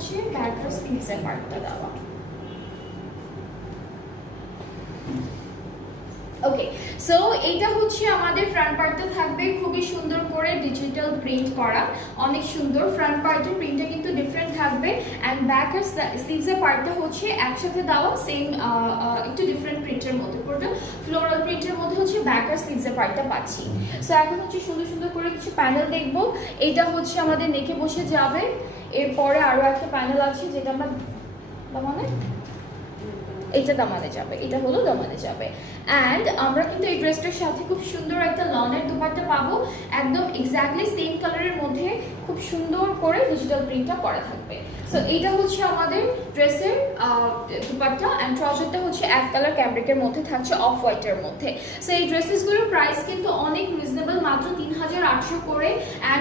হচ্ছে ব্যাটার স্লিভসের পার্টটা দেওয়া। ওকে, সো এইটা হচ্ছে আমাদের ফ্রন্ট পার্টটা থাকবে খুবই সুন্দর করে ডিজিটাল প্রিন্ট করা, অনেক সুন্দর। ফ্রন্ট পার্টের প্রিন্টটা কিন্তু ডিফারেন্ট থাকবে অ্যান্ড ব্যাকের স্লিভসের পার্টটা হচ্ছে একসাথে দেওয়া সেম একটু ডিফারেন্ট প্রিন্টের মধ্যে, পুরোটা ফ্লোরাল প্রিন্টের মধ্যে হচ্ছে ব্যাকের স্লিভসের পার্টটা পাচ্ছি। সো এখন হচ্ছে সুন্দর সুন্দর করে কিছু প্যানেল দেখবো। এইটা হচ্ছে আমাদের নেকে বসে যাবে। এরপরে আরও একটা প্যানেল আছে যেটা আমরা মানে এইটা দামানে যাবে, এটা হলো দামানে যাবে। অ্যান্ড আমরা কিন্তু এই ড্রেসটার সাথে খুব সুন্দর একটা লনের দুপাট্টা পাবো, একদম এক্স্যাক্টলি সেম কালারের মধ্যে খুব সুন্দর করে ডিজিটাল প্রিন্টটা করা থাকবে। সো এইটা হচ্ছে আমাদের ড্রেসের দুপাট্টা অ্যান্ড ট্রাউজারটা হচ্ছে এক কালার ক্যামব্রিকের মধ্যে থাকছে, অফ হোয়াইটের মধ্যে। সো এই ড্রেসেসগুলোর প্রাইস কিন্তু অনেক রিজনেবল, মাত্র ৩,৮০০ করে। অ্যান্ড